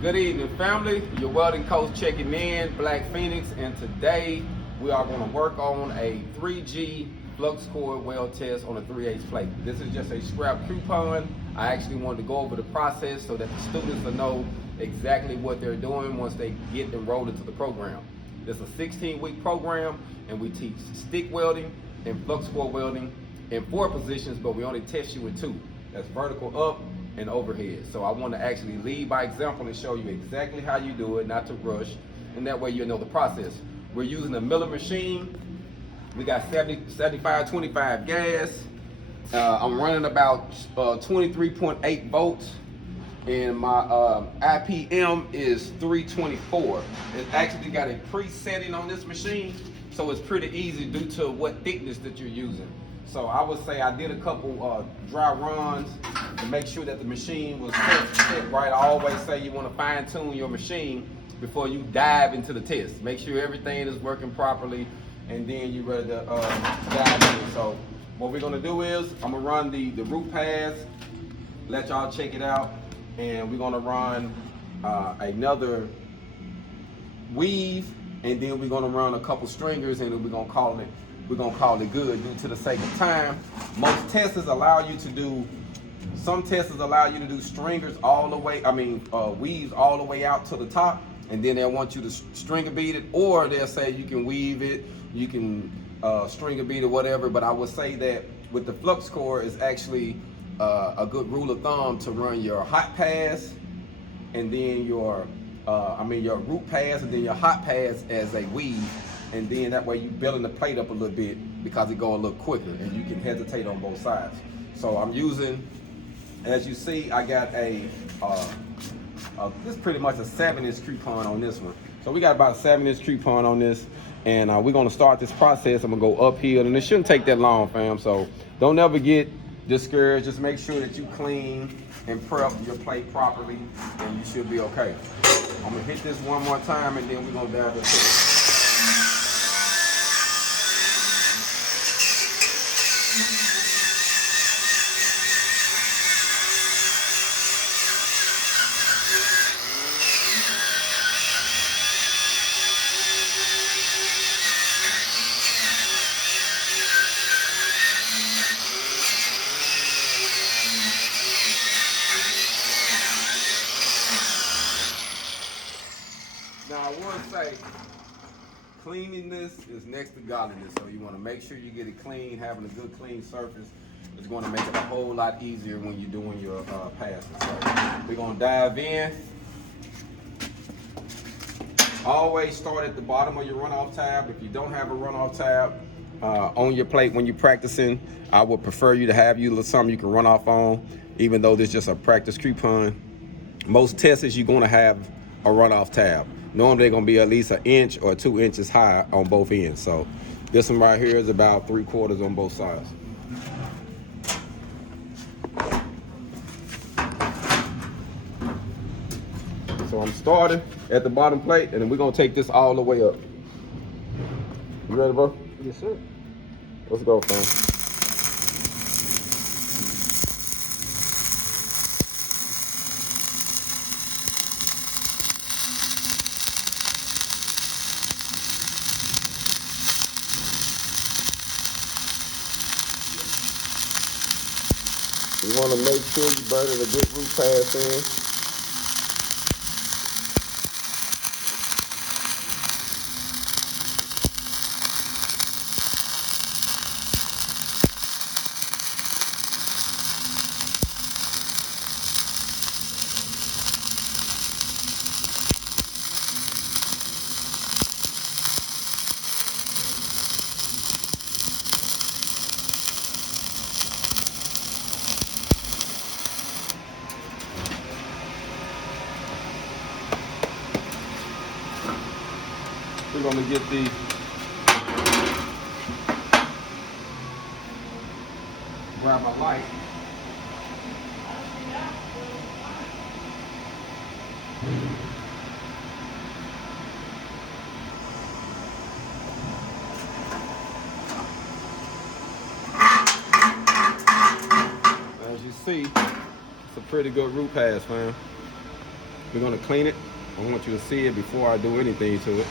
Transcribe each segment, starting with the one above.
Good evening, family. Your welding coach checking in, Black Phoenix, and today we are going to work on a 3G flux core weld test on a 3/8 plate. This is just a scrap coupon. I actually wanted to go over the process so that the students will know exactly what they're doing once they get enrolled into the program. This is a 16-week program, and we teach stick welding and flux core welding in 4 positions, but we only test you in 2. That's vertical up and overhead. So I want to actually lead by example and show you exactly how you do it, not to rush, and that way you'll know the process. We're using a Miller machine. We got 75-25 gas. I'm running about 23.8 volts, and my IPM is 324. It's actually got a presetting on this machine, so it's pretty easy due to what thickness that you're using. So I would say I did a couple dry runs to make sure that the machine was set right. I always say you want to fine tune your machine before you dive into the test. Make sure everything is working properly, and then you're ready to dive in. So what we're gonna do is I'm gonna run the root pass, let y'all check it out, and we're gonna run another weave, and then we're gonna run a couple stringers, and then we're gonna call it good due to the sake of time. Most testers allow you to do, some testers allow you to do stringers all the way, weaves all the way out to the top, and then they'll want you to stringer bead it, or they'll say you can weave it, you can stringer bead it, whatever. But I would say that with the flux core, it's actually a good rule of thumb to run your hot pass, and then your root pass, and then your hot pass as a weave. And then that way you building the plate up a little bit because it go a little quicker, and you can hesitate on both sides. So I'm using, as you see, I got this is pretty much a 7-inch coupon on this one. So we got about a 7-inch coupon on this, and we're gonna start this process. I'm gonna go uphill, and it shouldn't take that long, fam. So don't ever get discouraged. Just make sure that you clean and prep your plate properly, and you should be okay. I'm gonna hit this one more time, and then we're gonna dive into it. Now I would say cleaning this is next to godliness, so you want to make sure you get it clean. Having a good clean surface is going to make it a whole lot easier when you're doing your passes. So we're going to dive in. Always start at the bottom of your runoff tab. If you don't have a runoff tab on your plate when you're practicing, I would prefer you to have something you can run off on, even though this is just a practice coupon. Most testers, you're going to have a runoff tab. Normally they're gonna be at least 1 inch or 2 inches high on both ends. So this one right here is about 3/4 on both sides. So I'm starting at the bottom plate, and then we're gonna take this all the way up. You ready, bro? Yes, sir. Let's go, fam. You want to make sure you're burning a good root pass in. We're going to get the grab my light. As you see, it's a pretty good root pass, man. We're gonna clean it. I want you to see it before I do anything to it.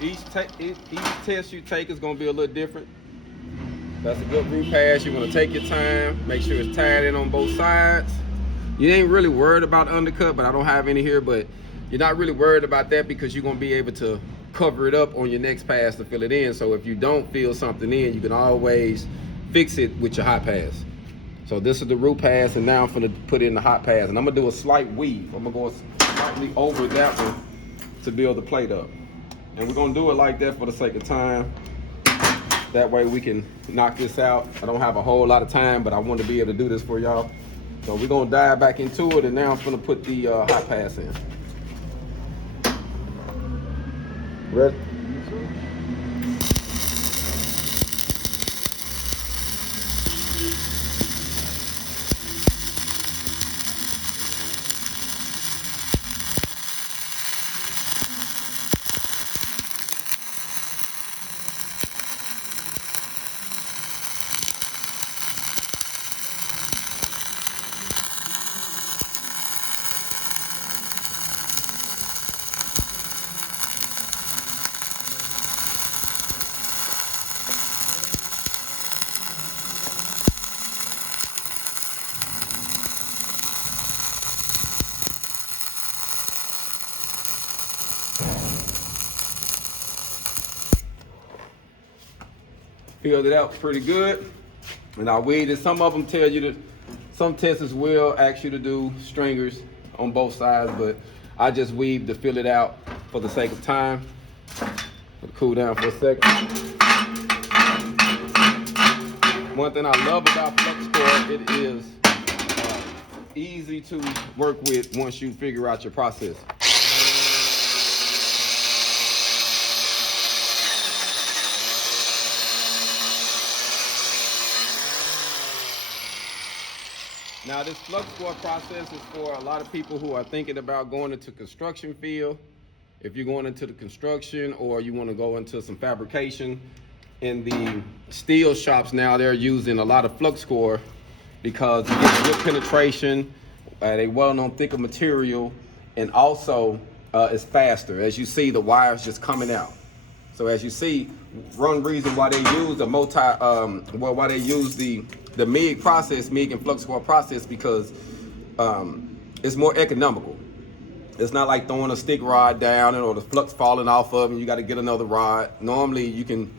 Each test you take is going to be a little different. That's a good root pass. You're going to take your time, make sure it's tied in on both sides. You ain't really worried about undercut, but I don't have any here, but you're not really worried about that because you're going to be able to cover it up on your next pass to fill it in. So if you don't fill something in, you can always fix it with your hot pass. So this is the root pass, and now I'm going to put in the hot pass, and I'm going to do a slight weave. I'm going to go slightly over that one to build the plate up. And we're gonna do it like that for the sake of time. That way we can knock this out. I don't have a whole lot of time, but I want to be able to do this for y'all. So we're gonna dive back into it, and now I'm gonna put the hot pass in. Ready? Filled it out pretty good, and I weighed it. Some of them tell you that some testers will ask you to do stringers on both sides, but I just weaved to fill it out for the sake of time. It'll cool down for a second. One thing I love about Fcaw, it is easy to work with once you figure out your process. Now this Fcaw process is for a lot of people who are thinking about going into construction field. If you're going into the construction or you want to go into some fabrication, in the steel shops now they're using a lot of Fcaw because it gets good penetration, they weld on thicker material, and also it's faster. As you see, the wires just coming out. So as you see, one reason why they use the why they use the MIG process, MIG and Fcaw process, because it's more economical. It's not like throwing a stick rod down or the flux falling off of them. You got to get another rod. Normally, you can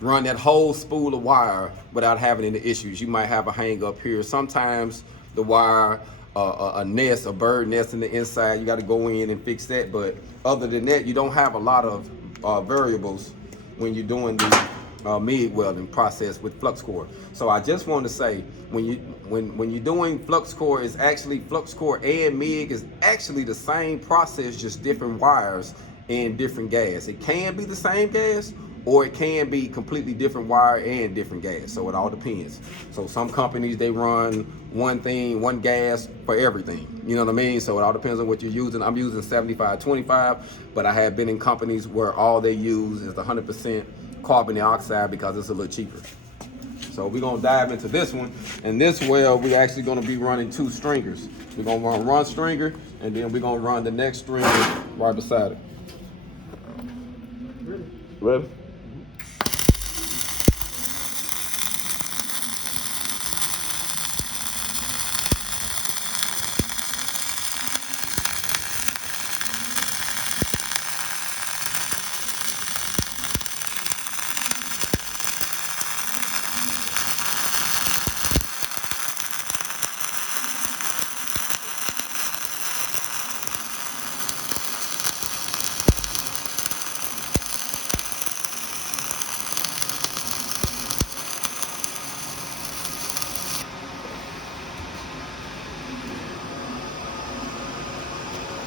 run that whole spool of wire without having any issues. You might have a hang up here. Sometimes the wire, a nest, a bird nest in the inside, you got to go in and fix that. But other than that, you don't have a lot of variables when you're doing the MIG welding process with Fcaw. So I just want to say, when you're doing Fcaw, is actually Fcaw and MIG is actually the same process, just different wires and different gas. It can be the same gas, or it can be completely different wire and different gas. So it all depends. So some companies, they run one thing, one gas for everything. You know what I mean? So it all depends on what you're using. I'm using 75-25, but I have been in companies where all they use is 100% carbon dioxide because it's a little cheaper. So we're gonna dive into this one. And this weld, we're actually gonna be running 2 stringers. We're gonna run one stringer, and then we're gonna run the next stringer right beside it. Ready?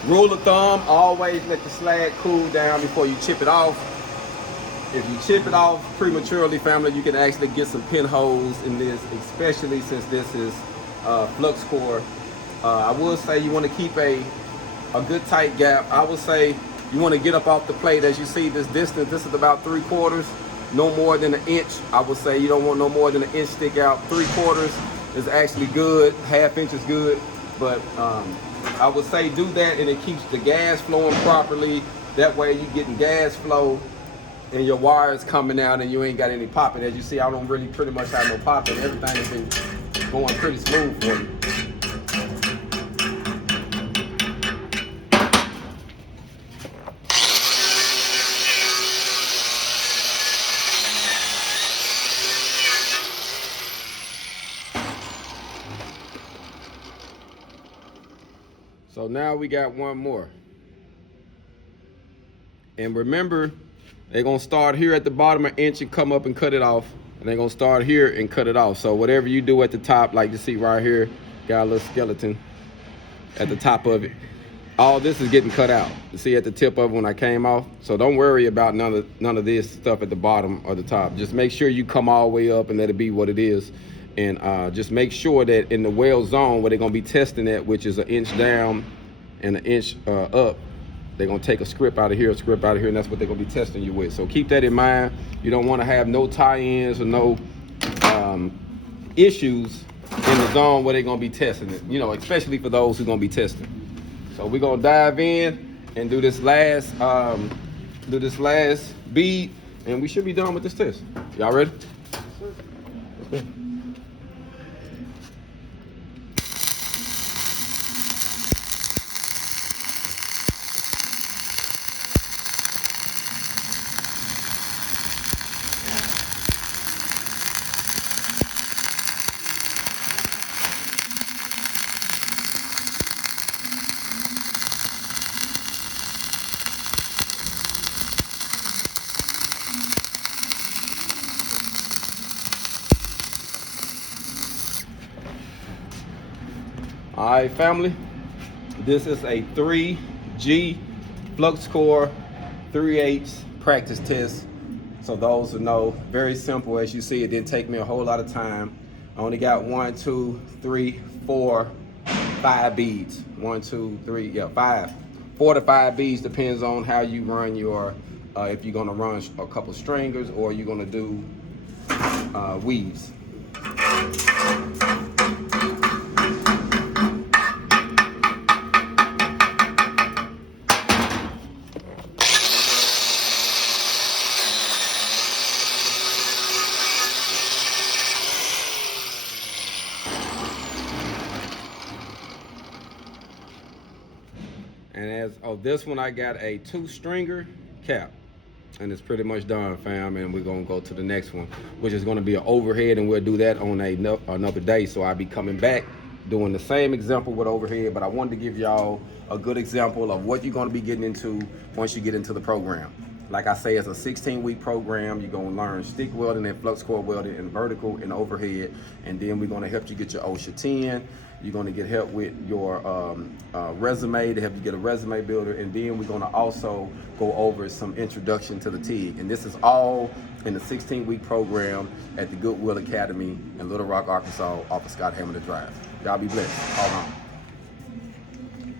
Rule of thumb, always let the slag cool down before you chip it off. If you chip it off prematurely, family, you can actually get some pinholes in this, especially since this is flux core. I will say you want to keep a good tight gap. I would say you want to get up off the plate. As you see this distance, this is about 3/4, no more than 1 inch. I would say you don't want no more than 1 inch stick out. 3/4 is actually good, 1/2 inch is good, but I would say do that, and it keeps the gas flowing properly. That way you getting gas flow and your wires coming out and you ain't got any popping. As you see, I don't really pretty much have no popping. Everything has been going pretty smooth for you. So now we got one more. And remember, they're gonna start here at the bottom 1 inch and come up and cut it off. And they're gonna start here and cut it off. So whatever you do at the top, like you see right here, got a little skeleton at the top of it. All this is getting cut out. You see at the tip of it when I came off. So don't worry about none of this stuff at the bottom or the top. Just make sure you come all the way up and let it be what it is. And just make sure that in the weld zone where they're gonna be testing at, which is 1 inch down and 1 inch up, they're gonna take a script out of here, and that's what they're gonna be testing you with. So keep that in mind. You don't wanna have no tie-ins or no issues in the zone where they're gonna be testing it, you know, especially for those who are gonna be testing. So we're gonna dive in and do this last bead, and we should be done with this test. Y'all ready? Let's go. All right, family, this is a 3G flux core 3/8 practice test. So those who know, very simple. As you see, it didn't take me a whole lot of time. I only got 1, 2, 3, 4, 5 beads. 1, 2, 3, yeah, 5. 4 to 5 beads depends on how you run your, if you're gonna run a couple stringers or you're gonna do weaves. And as of this one, I got a 2-stringer cap, and it's pretty much done, fam. And we're gonna go to the next one, which is gonna be an overhead, and we'll do that on another day. So I'll be coming back doing the same example with overhead, but I wanted to give y'all a good example of what you're gonna be getting into once you get into the program. Like I say, it's a 16-week program. You're gonna learn stick welding and flux core welding and vertical and overhead, and then we're gonna help you get your OSHA 10. You're gonna get help with your resume, to help you get a resume builder, and then we're gonna also go over some introduction to the TIG. And this is all in the 16-week program at the Goodwill Academy in Little Rock, Arkansas, off of Scott Hamilton Drive. Y'all be blessed. All on.